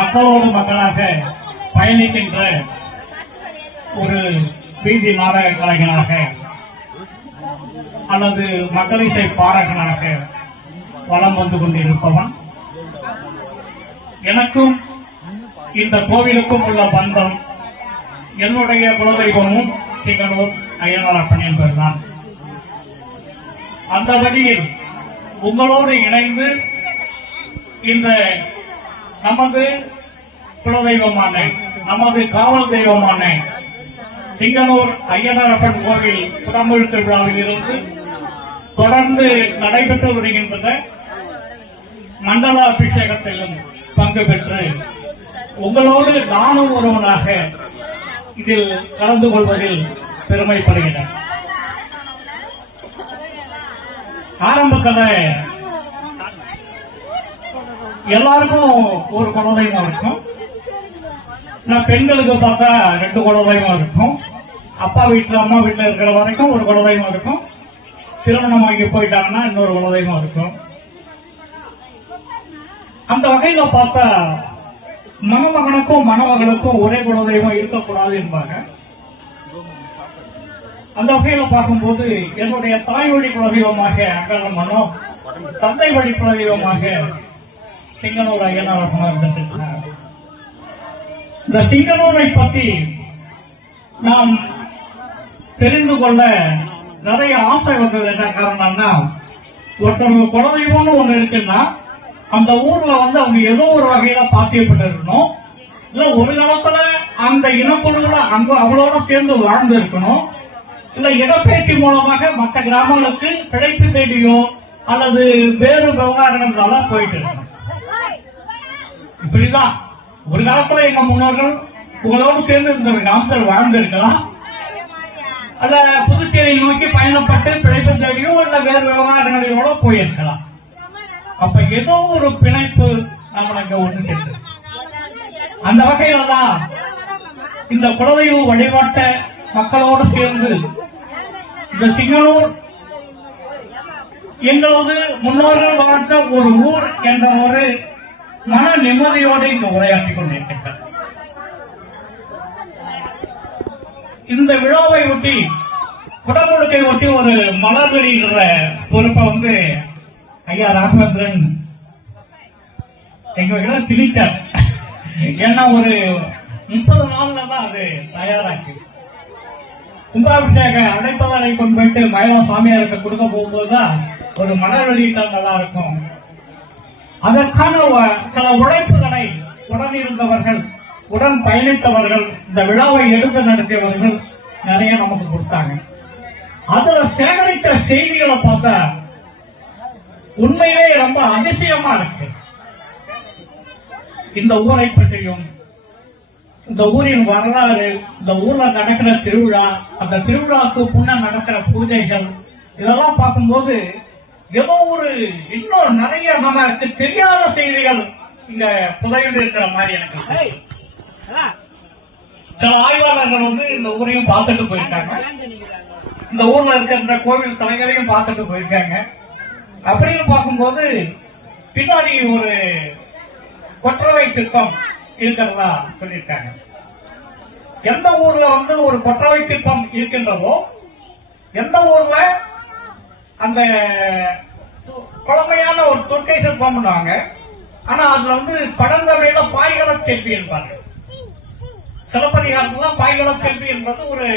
மக்களோடு மக்களாக பயணிக்கின்ற ஒரு வீதி நாடக கலைஞனாக அல்லது மக்களிசை பாடகனாக வலம் வந்து கொண்டிருப்பவன். எனக்கும் இந்த கோவிலுக்கும் உள்ள பந்தம், என்னுடைய குலதெய்வமும் சிங்கனூர் ஐயனாரப்பன் என்பதுதான். அந்த வழியில் உங்களோடு இணைந்து இந்த நமது குலதெய்வமான, நமது காவல் தெய்வமான சிங்கனூர் ஐயனாரப்பன் கோவில் புறம்பொழி திருவிழாவில் இருந்து தொடர்ந்து நடைபெற்று வருகின்ற மண்டல அபிஷேகத்திலும் பங்கு பெற்று உங்களோடு நானும் ஒருவனாக இதில் கலந்து கொள்வதில் பெருமைப்படுகிறேன். ஆரம்பத்தில் எல்லாருக்கும் ஒரு குலதெய்வம் இருக்கும். பெண்களுக்கு பார்த்தா 2 குலதெய்வம் இருக்கும். அப்பா வீட்டில் அம்மா வீட்டில் இருக்கிற வரைக்கும் ஒரு குலதெய்வம் இருக்கும். திருமணம் வாங்கி போயிட்டாங்கன்னா இன்னொரு குலதெய்வம் இருக்கும். அந்த வகையில பார்த்தா மணமகனுக்கும் மணமகளுக்கும் ஒரே குலதெய்வம் இருக்கக்கூடாது என்பாங்க. அந்த வகையில பார்க்கும்போது என்னுடைய தாய் வழி குலதெய்வமாக அங்கலம்மனோ, தந்தை வழி குலதெய்வமாக சிங்கனூர் ஐயனாரப்பன் இருந்திருக்கிறார். இந்த சிங்கனூரை பற்றி நாம் தெரிந்து கொள்ள நிறைய ஆசை வந்தது. என்ன காரணம்னா, ஒருத்தவங்க குலதெய்வம்னு ஒண்ணு இருக்குன்னா அந்த ஊர்ல அவங்க ஏதோ ஒரு வகையில பாத்தியப்பட்டு இருக்கணும். இல்ல ஒரு காலத்துல அந்த இனக்குழுல அங்க அவளோட சேர்ந்து வாழ்ந்து இருக்கணும். இல்ல இடப்பெயர்ச்சி மூலமாக மற்ற கிராமங்களுக்கு பிழைப்பு தேடியோ அல்லது வேறு விவகாரங்களால போயிட்டு இருக்கணும். இப்படிதான் ஒரு காலத்துல எங்க முன்னோர்கள் உங்களோடு சேர்ந்து இந்த கிராமத்தில் வாழ்ந்து இருக்கலாம். அல்ல புதுச்சேரியை நோக்கி பயணப்பட்டு பிழைப்பு தேடியோ இல்ல வேறு விவகாரங்களோட போயிருக்கலாம். அப்ப ஏதோ ஒரு பிணைப்பு நம்மளுக்கு ஒண்ணு சேர்த்து. அந்த வகையில தான் இந்த குலதெய்வ வழிபாட்ட மக்களோடு சேர்ந்து இந்த சிங்கனூர் எங்களது முன்னோர்கள் வாழ்ந்த ஒரு ஊர் என்ற ஒரு மன நிம்மதியோடு இங்கு உரையாற்றிக் கொண்டிருக்கின்றனர். இந்த விழாவை ஒட்டி, குடமுழுக்கை ஒட்டி ஒரு மலர் வெளியிடுற பொறுப்பை ஐயா ராகவேந்திரன் எங்க திணித்தார். ஏன்னா ஒரு 30 நாள்ல தான் அது தயாராக்கி கும்பாபிஷேக அடைப்பவரை கொண்டு போயிட்டு மயிலம் சாமியாருக்கு கொடுக்க போகும்போதுதான் ஒரு மலர் வெளியிட்டா நல்லா இருக்கும். அதற்கான சில உழைப்புகளை உடனிருந்தவர்கள், உடன் பயணித்தவர்கள், இந்த விழாவை எடுத்து நடத்தியவர்கள் நிறைய நமக்கு கொடுத்தாங்க. அதுல சேகரித்த செய்திகளை பார்த்தா உண்மையிலே ரொம்ப அதிசயமா இருக்கு. இந்த ஊரை பற்றியும், இந்த ஊரின் வரலாறு, இந்த ஊர்ல நடக்கிற திருவிழா, அந்த திருவிழாவுக்கு முன்ன நடக்கிற பூஜைகள், இதெல்லாம் பார்க்கும்போது ஏதோ ஒரு இன்னும் நிறைய நமக்கு தெரியாத செய்திகள் இங்க புதைந்து இருக்கிற மாதிரி எனக்கு. சில ஆய்வாளர்கள் இந்த ஊரையும் பார்த்துட்டு போயிருக்காங்க. இந்த ஊர்ல இருக்கிற கோவில் தலைவரையும் பார்த்துட்டு போயிருக்காங்க. அப்படின்னு பார்க்கும்போது பின்னாடி ஒரு கொற்றவை திட்டம் இருக்கிறதா சொல்லியிருக்காங்க. எந்த ஊர்ல ஒரு கொற்றவை திட்டம் இருக்கின்றதோ, எந்த ஊர்ல அந்த பழமையான ஒரு தொற்கை சிற்பம் பண்ணுவாங்க. ஆனா அதுல பழங்கவையில பாய்கள செல்வி என்பாங்க. சிலப்பதிகாரத்துல பாய்கள செல்வி என்பது ஒரு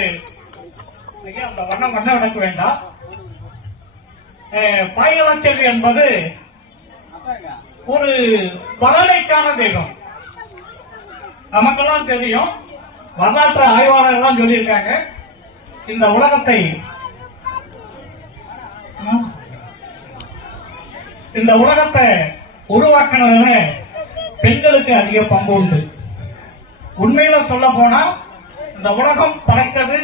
அந்த வண்ணம் விளக்க வேண்டாம். பாய்கள செல்வி என்பது ஒரு வரலைக்கான தெய்வம். நமக்கெல்லாம் தெரியும், வரலாற்று ஆய்வாளர்கள் சொல்லியிருக்காங்க, இந்த உலகத்தை உருவாக்கினதுல பெண்களுக்கு அதிக பங்கு உண்டு. உண்மையில சொல்ல போனா இந்த உலகம் படைத்தது,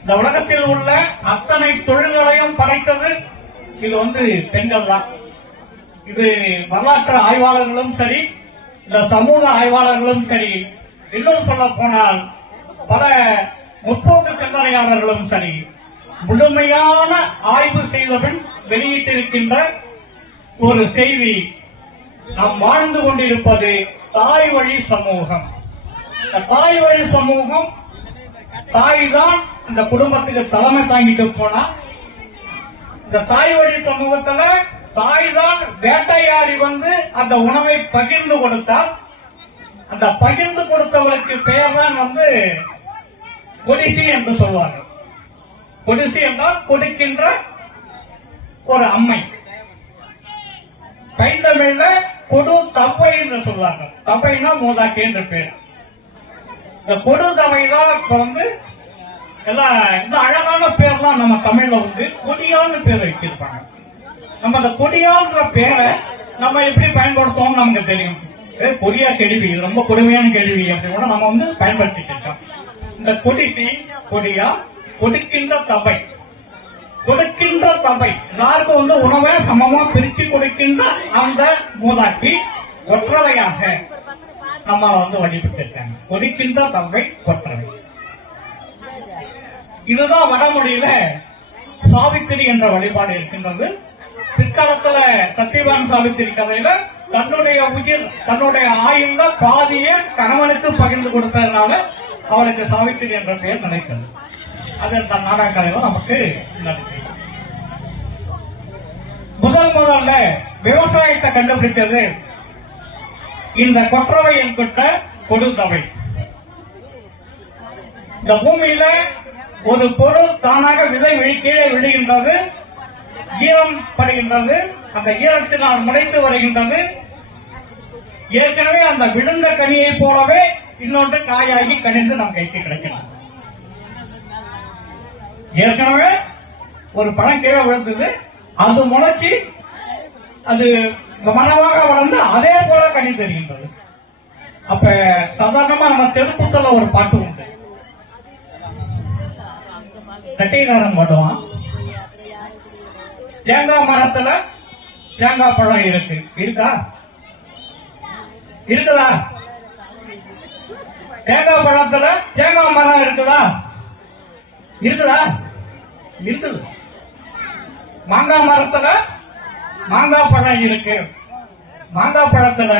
இந்த உலகத்தில் உள்ள அத்தனை தொழில்களையும் படைத்தது இது பெண்கள் தான். இது வரலாற்று ஆய்வாளர்களும் சரி, இந்த சமூக ஆய்வாளர்களும் சரி, இன்னும் சொல்ல போனால் பல முற்போக்கு சிந்தனையாளர்களும் சரி, முழுமையான ஆய்வு செய்தபின் வெளியிட்டிருக்கின்ற ஒரு செய்தி நாம் வாழ்ந்து கொண்டிருப்பது தாய் வழி சமூகம். இந்த தாய் வழி சமூகம், தாய் தான் இந்த குடும்பத்துக்கு தலைமை தாங்கிட்டு போனா, இந்த தாய் வழி சமூகத்துல தாய் தான் வேட்டையாடி வந்து அந்த உணவை பகிர்ந்து கொடுத்தால், அந்த பகிர்ந்து கொடுத்தவர்களுக்கு பெயர் தான் கொடிசி என்று சொல்வார்கள். கொடிசி என்றால் கொடுக்கின்ற ஒரு அம்மை. பைந்தமிழ்ல கொடு தவை என்று சொல்வார்கள். தவைனா மூதாக்கி என்ற பேர். இந்த கொடு தவை தான் இப்ப எல்லாம் இந்த அழகான பேர்லாம் நம்ம தமிழ்ல கொடியான்னு பேர் வச்சிருப்பாங்க. நம்ம அந்த கொடியான்ற பேரை நம்ம எப்படி பயன்படுத்துவோம் நமக்கு தெரியும். கொடியா கேள்வி, இது ரொம்ப கொடுமையான கேள்வி அப்படி கூட நம்ம பயன்படுத்திட்டு இருக்கோம். இந்த கொடிசி, கொடியா, கொடுக்கின்ற தவை. கொடுக்கின்ற தவை எல்லாருக்கும் உணவை சமமா பிரிச்சு கொடுக்கின்ற அந்த மூதாட்டி ஒற்றவையாக நம்ம வழிபட்டு இருக்காங்க. கொடுக்கின்ற தவை ஒற்றவை. இதுதான் வடமொழியில சாவித்திரி என்ற வழிபாடு இருக்கின்றது. பிற்காலத்துல சத்யவான் சாவித்திரி கதையில தன்னுடைய உயிர், தன்னுடைய ஆயுள்ல பாதிய கணவனுக்கு பகிர்ந்து கொடுத்ததுனால அவளுக்கு சாவித்திரி என்ற பெயர் நினைக்கிறது. அது தன் நாடக கதையில நமக்கு முதல்ல விவசாயத்தை கண்டுபிடித்தது இந்த கொற்றவை என்கிட்ட கொடுத்தவை. இந்த பூமியில ஒரு பொருள் தானாக விதை கீழே விழுகின்றது, ஈரம் படுகின்றது, அந்த ஈரத்தினால் முளைத்து வருகின்றது. ஏற்கனவே அந்த விழுந்த கனியை போலவே இன்னொன்று காயாகி கனிந்து நம் கைக்கு கிடைக்கலாம். ஏற்கனவே ஒரு பழம் கீழே விழுந்தது, அது முளைச்சி அது மரமாக வளர்ந்து அதே போல கனி தெரிகின்றது. அப்ப சாதாரணமா நம்ம தெருக்கூட்டல ஒரு பாட்டு உண்டு. கட்டைக்காரன் பண்ணுவான், தேங்காய் மரத்துல தேங்காய் பழம் இருக்கா? இருக்குதா? தேங்காய் பழத்துல தேங்காய் மரம் இருக்குதா? இருக்குது. மாங்காய் மரத்துல மாங்காய் பழம் இருக்கு, மாங்காய் பழத்துல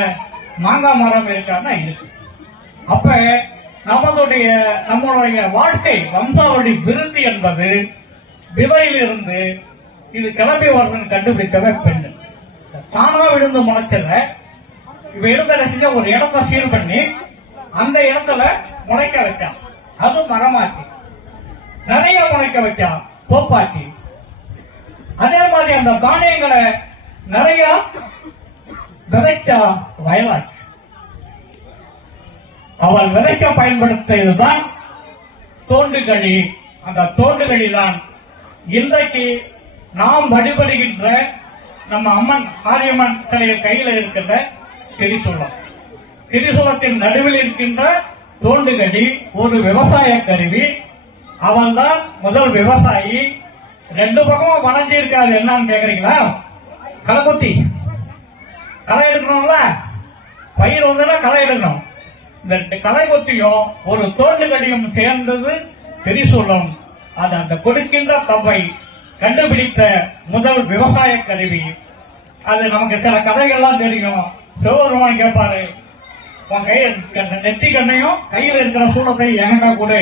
மாங்காய் மரம் இருக்கான்னா இருக்கு. அப்ப நம்மளுடைய வாழ்க்கை வம்சாவளி விருத்தி என்பது விதையிலிருந்து இது கிளம்பி வரணும்னு கண்டுபிடிக்கவே பெண்ணு. தானா விழுந்து முளைச்சல இவ இருந்த ஒரு இடத்தை சீர் பண்ணி அந்த இடத்துல முளைக்க வச்சான். அது மரமாக்கி நிறைய முளைக்க வச்சான், போப்பாக்கி. அதே மாதிரி அந்த தானியங்களை நிறைய விதைச்சா வயலாச்சு. அவள் விதைக்க பயன்படுத்தியதுதான் தோண்டுகளி. அந்த தோண்டுகளி தான் இன்றைக்கு நாம் வழிபடுகின்ற நம்ம அம்மன் மாரியம்மன் கையில இருக்கின்ற திரிசூலம். திரிசூலத்தின் நடுவில் இருக்கின்ற தோண்டுகளி ஒரு விவசாய கருவி. அவள் தான் முதல் விவசாயி. ரெண்டு பக்கமும் வளைஞ்சி இருக்காது. என்னன்னு கேக்குறீங்களா? களைக்குத்தி களை எடுக்கணும்ல, பயிர் களை எடுக்கணும். இந்த களைக்குத்தியும் ஒரு தோண்டுகளியும் சேர்ந்தது திரிசூலம். அது அந்த கொடுக்கின்ற தவை கண்டுபிடித்த முதல் விவசாய கருவி. அது நமக்கு சில கதைகள்லாம் தெரியும். சிவபெருமான் கேட்பாரு, உன் கையில் நெத்தி கண்ணையும் கையில் இருக்கிற சூளத்தை எங்கடா கூட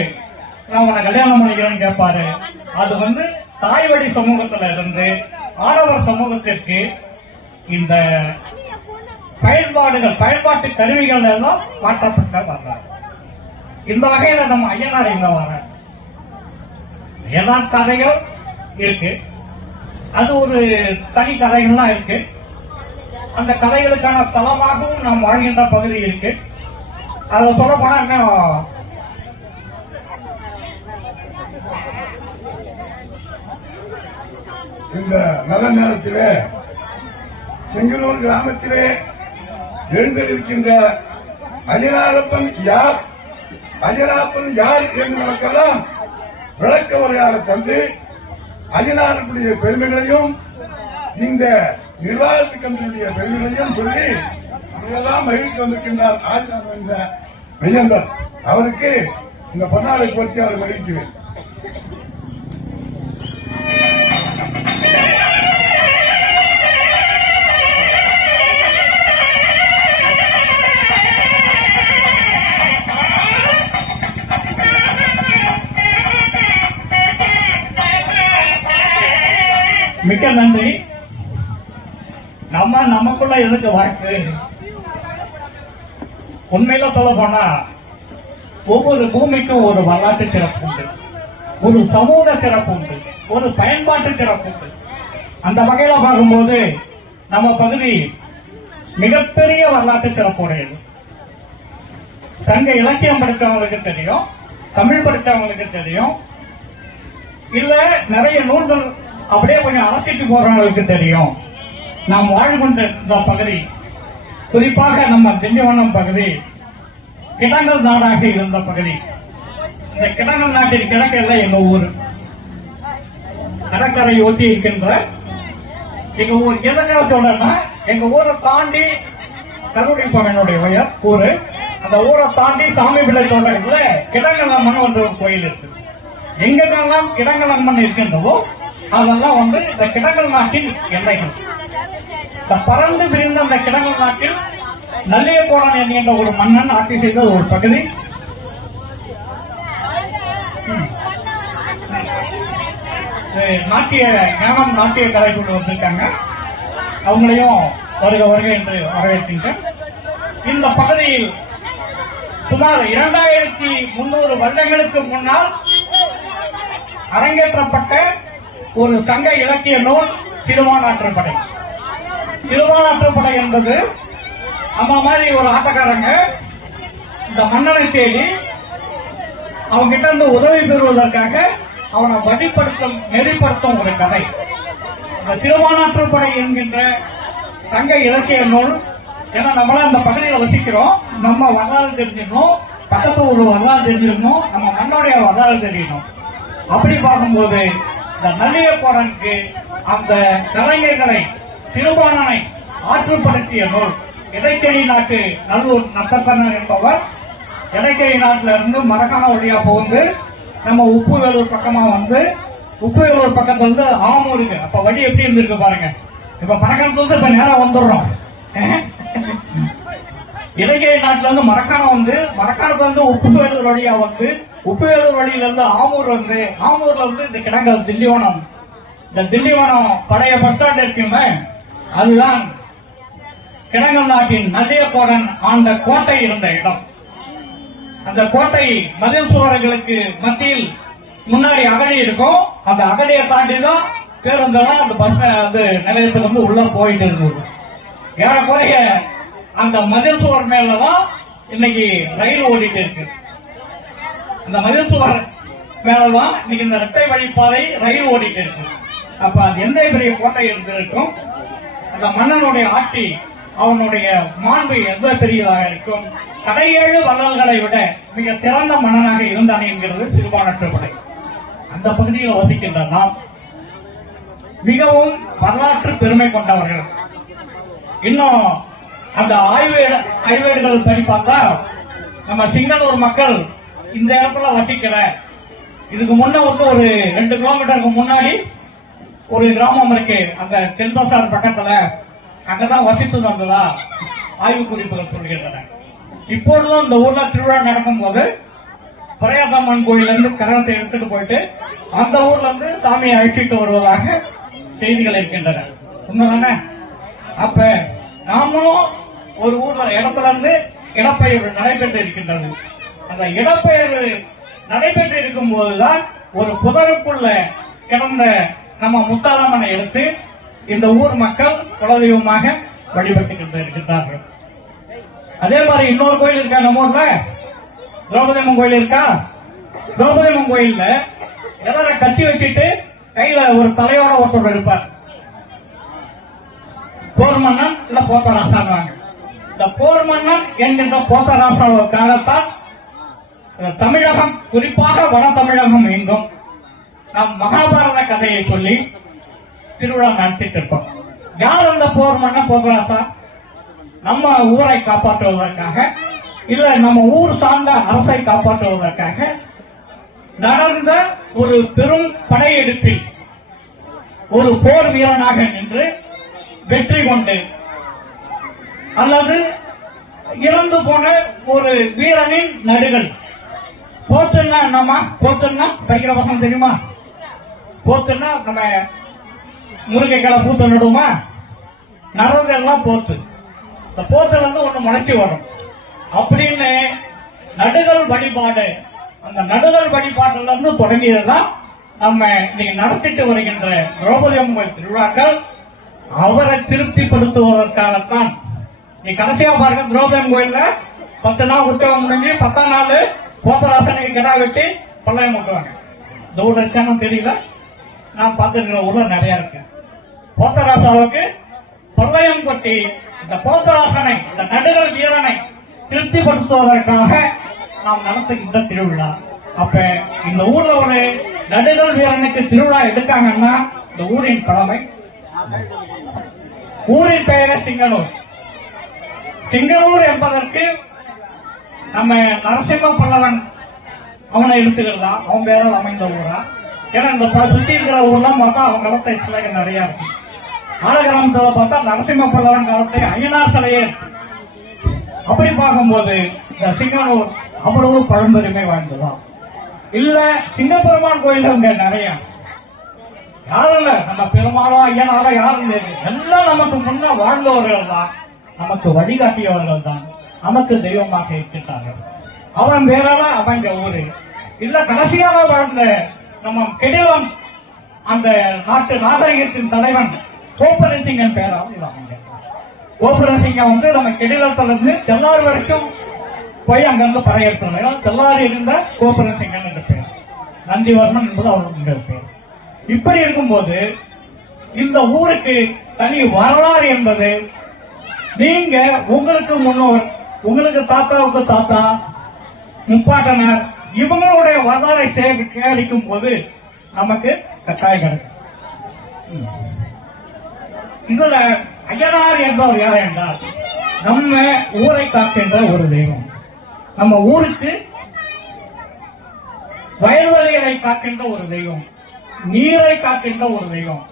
நான் உன்னை கல்யாணம் பண்ணிக்கிறேன்னு கேட்பாரு. அது தாய் வழி சமூகத்துல இருந்து ஆடவர் சமூகத்திற்கு இந்த பயன்பாட்டு கருவிகள் எல்லாம் மாற்றப்பட்ட வர்றாங்க. இந்த வகையில நம்ம ஐயனார் இங்க வர ஐயனார் கதைகள் இருக்கு. அது ஒரு தனி கதைகள்லாம் இருக்கு. அந்த கதைகளுக்கான தளமாகவும் நாம் வாழ்கின்ற பகுதி இருக்கு. அதை சொல்ல போனா இன்னும் இந்த நல்ல நேரத்திலே செங்கலூர் கிராமத்திலே எழுந்திருக்கின்ற அஜினாரப்பன் யார், அஜினாரப்பன் யார் என்று நமக்கெல்லாம் விளக்க உரையாக தந்து அஜினாரப்பனுடைய பெருமைகளையும் இந்த நிர்வாகத்து கமிட்டியுடைய பெருமைகளையும் சொல்லி இதெல்லாம் மகிழ்ச்சி வந்திருக்கின்றார் ஆஜினார் என்ற மெய்யந்தர். அவருக்கு இந்த பொன்னாடை போட்டி அவர் மகிழ்ச்சிவேன். இதெல்லாம் எதுக்கு வாய்ப்பு? உண்மையில சொல்ல போனா ஒவ்வொரு பூமிக்கும் ஒரு வரலாற்று சிறப்பு உண்டு, ஒரு சமூக சிறப்பு உண்டு, ஒரு பயன்பாட்டு சிறப்பு உண்டு. அந்த வகையில பார்க்கும்போது நம்ம பகுதி மிகப்பெரிய வரலாற்று சிறப்புடையது. சங்க இலக்கியம் படித்தவங்களுக்கு தெரியும், தமிழ் படித்தவங்களுக்கு தெரியும், இல்ல நிறைய நூல்கள் அப்படியே கொஞ்சம் அலசிட்டு போறவங்களுக்கு தெரியும். நாம் வாழ்கின்ற இந்த பகுதி, குறிப்பாக நம்ம திண்டிவனம் பகுதி கிடங்கல் நாடாக இருந்த பகுதி. இந்த கிடங்கல் நாட்டின் கிழக்கல்ல எங்க ஊர், கடற்கரை ஒட்டி இருக்கின்ற எங்க ஊர். எதனால சொல்றேன்னா, எங்க ஊரை தாண்டி கருவடிப்பாளையனுடைய ஊரு, அந்த ஊரை தாண்டி சாமி பிள்ளை சொல்றதுல கிடங்கலம்மன் ஒரு கோயில் இருக்கு. எங்கெல்லாம் கிடங்கலம்மன் இருக்கின்றதோ அதெல்லாம் இந்த கிடங்கல் நாட்டின் எல்லைகள். பறந்து விரிந்த அந்த கிடங்கல் நாட்டில் நல்லியக்கோடன் என்கின்ற ஒரு மன்னன் ஆட்சி செய்த ஒரு பகுதி. நாட்டிய ஞானம், நாட்டிய கலை கொண்டு வந்திருக்காங்க. அவங்களையும் வருக வருக என்று வரவேற்கின்றேன். இந்த பகுதியில் சுமார் 2300 வருடங்களுக்கு முன்னால் அரங்கேற்றப்பட்ட ஒரு சங்க இலக்கிய நூல் திருவானாற்றுப்படை. திருவானாற்றுப்படை என்பது நம்ம மாதிரி ஒரு ஆட்டக்காரங்க இந்த மன்னனை தேடி அவங்க கிட்ட இருந்து உதவி பெறுவதற்காக அவனை வழிப்படுத்தும், நெறிப்படுத்தும் ஒரு கதை. இந்த திருவானாற்றுப்படை என்கின்ற சங்க இலக்கிய நூல். ஏன்னா நம்மளாம் இந்த பகுதியில் வசிக்கிறோம், நம்ம வரலாறு தெரிஞ்சிடணும், பக்கத்து ஒரு வரலாறு தெரிஞ்சிடணும், நம்ம மண்ணுடைய வரலாறு தெரியணும். அப்படி பார்க்கும்போது இந்த நல்லியக்கோடனுக்கு அந்த கலைஞர்களை திருவானனை ஆற்றுப்படுத்திய நூல் இடைக்கழி நாட்டு நல்லூர் நத்தப்பண்ணர் என்பவர் இடைக்கழி நாட்டில இருந்து மரக்கான வழியா போந்து நம்ம உப்புவேலூர் பக்கமா வந்து, உப்புவேலூர் பக்கத்துல இருந்து ஆமூருக்கு அப்ப வழி எப்படி இருந்திருக்கு பாருங்க. இப்ப பணக்காலத்துல இப்ப நேரம் வந்துடுறோம். இலங்கை நாட்டுல இருந்து மரக்காணம் வந்து, மரக்காணத்துல இருந்து உப்புவேலூர் வழியா வந்து, உப்புவேலூர் வழியில இருந்து ஆமூர் வந்து, ஆமூர்ல இருந்து இந்த கிடங்கல் திண்டிவனம். இந்த திண்டிவனம் பழைய பஸ் ஸ்டாண்ட் இருக்குங்க, அதுதான் கிடங்கல் நாட்டின் நல்லியக்கோடன் ஆண்ட கோட்டை இருந்த இடம். அந்த கோட்டை மதில் சுவர்களுக்கு மத்தியில் முன்னாடி அகழி இருக்கும். அந்த அகழியை தாண்டி தான் பேருந்தெல்லாம் அந்த பஸ் நிலையத்துக்கு வந்து உள்ள போயிட்டு இருந்தது. ஏறக்குறைய அந்த மதில் சுவர் மேலதான் இன்னைக்கு ரயில் ஓடிட்டு இருக்கு. அந்த மதில் சுவர் மேலதான் இன்னைக்கு இந்த இரட்டை வழிப்பாதை ரயில் ஓடிட்டு இருக்கு. அப்ப அது எந்த பெரிய கோட்டை இருந்திருக்கும், அந்த மன்னனுடைய ஆட்சி, அவனுடைய மாண்பு எந்த பெரியதாக இருக்கும். கடையேழு வள்ளல்களை விட மிக சிறந்த மன்னனாக இருந்தானே என்கிறது திருவானாற்றுப்படை. அந்த பகுதியில் வசிக்கின்ற நாம் மிகவும் வரலாற்று பெருமை கொண்டவர்கள். இன்னும் அந்த ஆய்வேடுகள் படி பார்த்தா நம்ம சிங்களூர் மக்கள் இந்த இடத்துல வசிக்கிற, இதுக்கு முன்ன வந்து ஒரு 2 கிலோமீட்டருக்கு முன்னாடி ஒரு கிராமம் இருக்கு, அந்த தென்பசார் பக்கத்துல, அங்கதான் வசித்து வந்ததா ஆய்வு குறிப்புகள் சொல்கின்றன. இப்பொழுதும் இந்த ஊர்ல திருவிழா நடக்கும் போது பரையாத்தம்மன் கோயில இருந்து கரகத்தை எடுத்துட்டு போயிட்டு அந்த ஊர்ல இருந்து சாமியை அழைச்சிட்டு வருவதாக செய்திகள் இருக்கின்றன. உண்மைதானே? அப்ப நாமளும் ஒரு ஊர்ல இடத்துல இருந்து இடப்பெயர்வு நடைபெற்று இருக்கின்றது. அந்த இடப்பெயர்வு நடைபெற்று இருக்கும் போதுதான் ஒரு புதருக்குள்ள கிடந்த நம்ம முத்தாலம்மனை எடுத்து இந்த ஊர் மக்கள் குலதெய்வமாக வழிபட்டு இருக்கின்றார்கள். அதே மாதிரி இன்னொரு கோயில் இருக்கா நம்ம ஊர்ல, திரௌபதி அம்மன் கோயில் இருக்கா. திரௌபதி அம்மன் கோயில்ல எல்லாரும் கட்டி வச்சுட்டு கையில ஒரு தலையோட ஒருத்தர் இருப்பார். போர் மன்னன் இல்ல போத்தராசாங்க. இந்த போர் மன்னன் என்கின்ற போத்தராசாவுக்காகத்தான் தமிழகம், குறிப்பாக வட தமிழகம் எங்கும் நாம் மகாபாரத கதையை சொல்லி திருவிழா நடத்திட்டு இருக்கோம். யார் அந்த போர் மன்னன் போத்தராசா? நம்ம ஊரை காப்பாற்றுவதற்காக, இல்ல நம்ம ஊர் சார்ந்த அரசை காப்பாற்றுவதற்காக நடந்த ஒரு பெரும் படையெடுப்பில் ஒரு போர் வீரனாக நின்று வெற்றி கொண்டு, அல்லது இறந்து போன ஒரு வீரனின் நடுகள். போத்துன்னா என்னமா? போத்துன்னா படிக்கிற பசங்க தெரியுமா? போத்துன்னா நம்ம முருங்கைக்கால பூத்த நடுமா? நடுறதெல்லாம் போத்து. இந்த போத்துல இருந்து ஒண்ணு முளைச்சி வரும் அப்படின்னு நடுகள் வழிபாடு. அந்த நடுகள் வழிபாட்டுல இருந்து தொடங்கியதுதான் நம்ம இன்னைக்கு நடத்திட்டு வருகின்ற திரௌபதி அம்மன் திருவிழாக்கள். அவரை திருப்திப்படுத்துவதற்காகத்தான். நீ கடைசியா பாருங்க, திரௌபதி அம்மன் கோயில்ல 10 நாள் உற்சவம் முடிஞ்சு 10ஆம் நாள் கோபராசனைக்கு கிடா வெட்டி பள்ளையம் முட்டுவாங்க. இந்த ஊர்ல இருக்கான்னு தெரியல, நான் பார்த்துருக்கிற ஊர்ல நிறைய இருக்கு. கோத்தராசாவுக்கு பள்ளையம் கொட்டி இந்த கோத்தராசனை, இந்த நடுகள் வீரனை திருப்திப்படுத்துவதற்காக நாம் நடத்துகின்ற திருவிழா. அப்ப இந்த ஊர்ல ஒரு நடுகள் வீரனுக்கு திருவிழா எடுக்காங்கன்னா இந்த ஊரின் கடமை. ஊரின் பெயரே சிங்கனூர். சிங்கனூர் என்பதற்கு நம்ம நரசிம்ம பல்லவன் அவனை எடுத்துக்கலாம், அவன் பேரால் அமைந்த ஊரா. ஏன்னா இந்த சுத்தி இருக்கிற ஊர்லாம் பார்த்தா அவன் காலத்தை சிலைகள் நிறைய இருக்கு. ஆலகிராமத்தை பார்த்தா நரசிம்ம பல்லவன் காலத்தை ஐயனார் சிலையே இருக்கு. அப்படி பார்க்கும்போது இந்த சிங்கனூர் அவ்வளவு பழம்பெருமை வாய்ந்ததான். இல்ல சிங்கப்பெருமான் கோயில் இங்க நிறைய யாரும் இல்ல, நம்ம பெருமாளோ ஐயனாரோ யாரும் இல்லை, எல்லாம் நமக்கு முன்ன வாழ்ந்தவர்கள் தான், நமக்கு வழிகாட்டியவர்கள் தான், நமக்கு தெய்வமாக இருக்கிறார்கள். அவன் வேறால அமைந்த ஊரு இல்ல. கடைசியாக வாழ்ந்த நம்ம கெடிலம் அந்த நாட்டு நாகரிகத்தின் தலைவன் கோபுரசிங்கன் பேரால் அமைந்த. கோபுரசிங்கம் நம்ம கெடிலத்துல இருந்து தெல்லாறு வரைக்கும் போய் அங்கிருந்து படையெடுத்தோம். தெல்லாறு இருந்த கோபுரசிங்கன் என்ற பெயர், நந்திவர்மன் என்பது அவருடைய பெயர். இப்படி இருக்கும்போது இந்த ஊருக்கு தனி வரலாறு என்பது, நீங்க உங்களுக்கு முன்னோர், உங்களுக்கு தாத்தாவுக்கு தாத்தா, முப்பாட்டனர், இவங்களுடைய வரலாறை சேகரிக்கும் போது நமக்கு கட்டாயம் கிடைக்கும். இதுல ஐயனார் என்பவர் யார் என்றால் நம்ம ஊரை காக்கின்ற ஒரு தெய்வம். நம்ம ஊருக்கு வயல்வெளிகளை காக்கின்ற ஒரு தெய்வம், நீரை காக்கின்ற ஒரு தெய்வம்.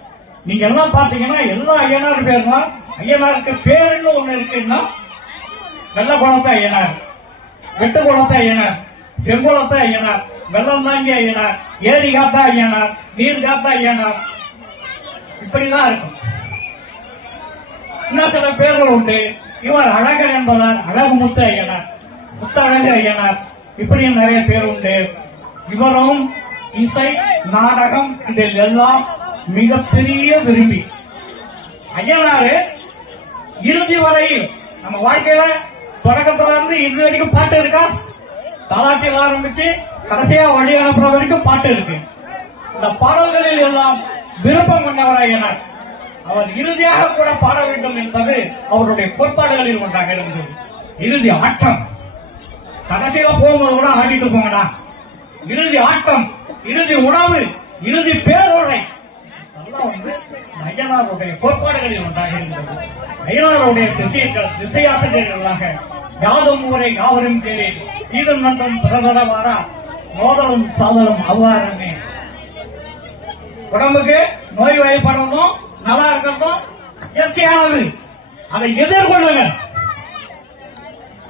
நீங்க எல்லாம் பாத்தீங்கன்னா எல்லா ஐயனார் பேர்லாம், ஐயனாருக்கு பேருன்னு ஒண்ணு இருக்குன்னா வெள்ள குளத்தை ஐயனார், வெட்டு குளத்தை ஐயனார், செங்குளத்தை ஐயனார், வெள்ளம் தாங்கி ஐயனார், ஏரி காத்தா ஐயனார், நீர் காத்தா ஐயனார், இப்படிதான் இருக்கும். இன்னும் சில பேர்கள் உண்டு. இவர் அழகர் என்பதால் அழகுமுத்து ஐயனார், முத்தழகு ஐயனார், இப்படியும் நிறைய பேர் உண்டு. இவரும் இசை நாடகம் இதில் எல்லாம் மிகப்பெரிய விரும்பி. ஐயனாரு இறுதி வரையில் நம்ம வாழ்க்கையில தொடக்கத்துல இருந்து இறுதி வரைக்கும் பாட்டு இருக்கா, தாலாட்டில் ஆரம்பிச்சு கடைசியா வழி அனுப்புற வரைக்கும் பாட்டு இருக்கு. இந்த பாடல்களில் எல்லாம் விருப்பம் கொண்டவர் ஐயனார். அவர் இறுதியாக கூட பாட வேண்டும் என்பது அவருடைய கோட்பாடுகளில் ஒன்றாக இருந்தது. இறுதி ஆட்டம், கடைசியில போகும்போது கூட ஆடிட்டு போங்கடா, இறுதி ஆட்டம், இறுதி உணவு, இறுதி பேரோரை ஐயனாருடைய கோட்பாடுகளில் ஒன்றாக இருந்தது. ஐயனாருடைய திசையாசிரியர்களாக யாதும் ஊரை யாவரும் கேளு, ஈதம் நன்றும் பிரதரவாரா, மோதலும் சாதலும் அவ்வாறுமே. உடம்புக்கு நோய் வாய்ப்படணும், நல்லா இருக்கட்டும், இயற்கையானது, அதை எதிர்கொள்ளுங்க.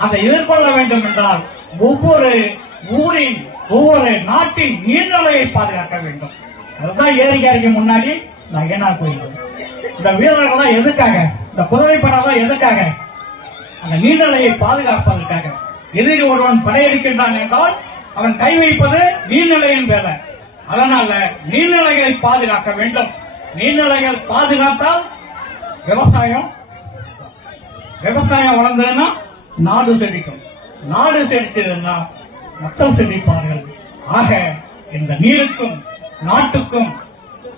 அதை எதிர்கொள்ள வேண்டும் என்றால் ஒவ்வொரு ஊரின், ஒவ்வொரு நாட்டின் நீர்நிலையை பாதுகாக்க வேண்டும். அதுதான் ஏரிக்காரிக்கு முன்னாடி இந்த ஐயனார் கோயில். இந்த வீரர்கள் எதுக்காக, இந்த குதிரை படம் எதுக்காக, அந்த நீர்நிலையை பாதுகாப்பதற்காக. எதிரி ஒருவன் படையெடுக்கின்றான் என்றால் அவன் கை வைப்பது நீர்நிலையின் வேலை. அதனால நீர்நிலைகளை பாதுகாக்க வேண்டும். நீர்நிலைகள் பாதுகாத்தால் விவசாயம் வளர்ந்ததுன்னா நாடு செழிக்கும், நாடு செழித்ததுன்னா மக்கள் செழிப்பார்கள். ஆக இந்த நீருக்கும் நாட்டுக்கும்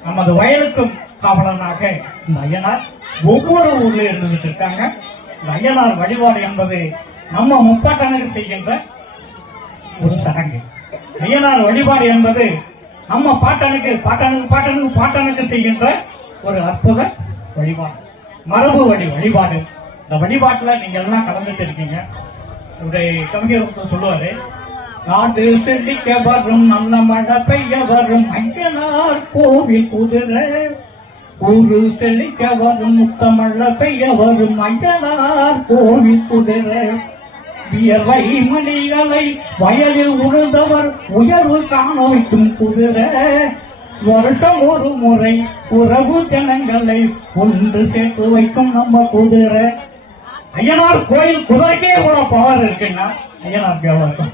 நமது வயலுக்கும் காவலனாக இந்த ஐயனார் ஒவ்வொரு ஊர்ல இருந்துட்டு இருக்காங்க. இந்த ஐயனார் வழிபாடு என்பது நம்ம முப்பாட்டனுக்கு செய்கின்ற ஒரு சடங்கு. ஐயனார் வழிபாடு என்பது நம்ம பாட்டனுக்கு செய்கின்ற ஒரு அற்புத வழிபாடு, மரபு வழிபாடு. இந்த வழிபாட்டுல நீங்க எல்லாம் கலந்துட்டு இருக்கீங்க. கவிஞர் சொல்லுவாரு, நாடு செழிக்க வரும், நல்ல மழை பெய்ய வரும், ஐயனார் கோவில் குதிரை, ஊரு செழிக்க வரும், முத்தமழை பெய்ய வரும், ஐயனார் கோவில் குதிரை, வியர்வை மணிகளை வயலில் உழுந்தவர் உயர்வு காண வைக்கும் குதிரை, வருஷம் ஒரு முறை உறவு ஜனங்களை ஒன்று சேர்த்து வைக்கும் நம்ம குதிரை. ஐயனார் கோயில் குதிரைக்கே கூட பவர் இருக்குன்னா ஐயனார் தேவாரம்.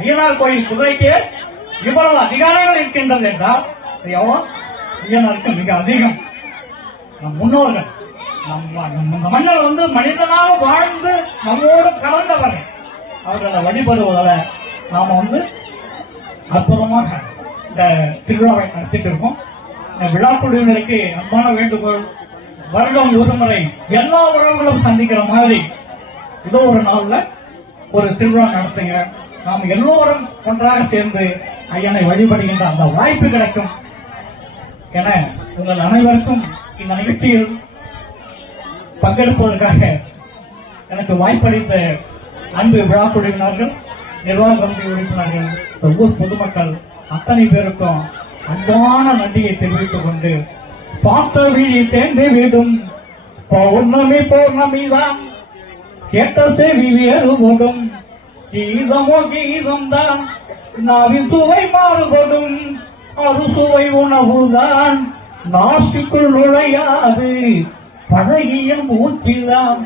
ஐயனார் கோயில் குதிரைக்கு இவ்வளவு அதிகாரங்கள் இருக்கின்றது என்றால் ஐயனாருக்கு மிக அதிகம். நம் முன்னோர்கள் நம்ம மன்னர் மனிதனாக வாழ்ந்து நம்மோடு கலந்தவர். அவர்களை வழிபடுவதால நாம அற்புதமாக இந்த திருவிழாவை நடத்திட்டு இருக்கோம். இந்த விழா குழுவினருக்கு அன்பான வேண்டுகோள், வருடம் ஒரு முறை எல்லா உறவுகளும் சந்திக்கிற மாதிரி இதோ ஒரு நாள்ல ஒரு திருவிழா நடத்துங்க. நாம் எல்லோரும் ஒன்றாக சேர்ந்து ஐயனை வழிபடுகின்ற அந்த வாய்ப்பு கிடைக்கும் என உங்கள் அனைவருக்கும் இந்த நிகழ்ச்சியில் பங்கெடுப்பதற்காக எனக்கு வாய்ப்பளித்த அன்பு விழா குழுவினர்கள், நிர்வாக கமிட்டி உறுப்பினர்கள், ஊர் பொதுமக்கள் அத்தனை பேருக்கும் அன்பான நன்றியை தெரிவித்துக் கொண்டு, பார்த்த வீழி தேர்ந்து விடும் பௌர்ணமி பௌர்ணமிதான் கேட்ட செவி வேறுபடும் கீதமோ கீதம்தான் நாவின் சுவை மாறுபடும் அறுசுவை உணவுதான் நாசிக்குள் நுழையாது பழகிய மூச்சில்தான்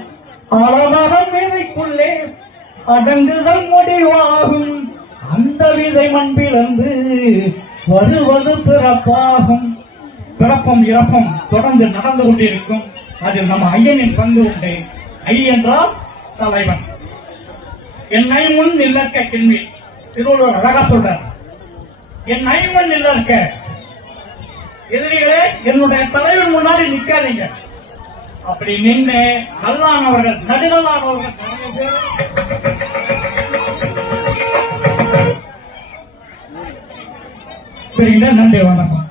அளவரம் விதைக்குள்ளே அடங்குதல் முடிவாகும் அந்த விதை மண்பிழந்து வருவது பிறப்பாகும். பிறப்பும் இறப்பும் தொடர்ந்து நடந்து கொண்டிருக்கும். அதில் நம்ம ஐயனின் பங்கு உண்டு. ஐ என்றால் தலைவன். என்னை முன் நிலக்க கிண்மி திருவள்ளுவர் அழகா சொல்றார். என் ஐவன் நிலக்க எதிரிகளே என்னுடைய தலைவன் முன்னாடி நிக்காதீங்க. அப்படி நின்று நல்லானவர்கள் நடுநல்லானவர்கள் சரிங்களா? நன்றி, வணக்கம்.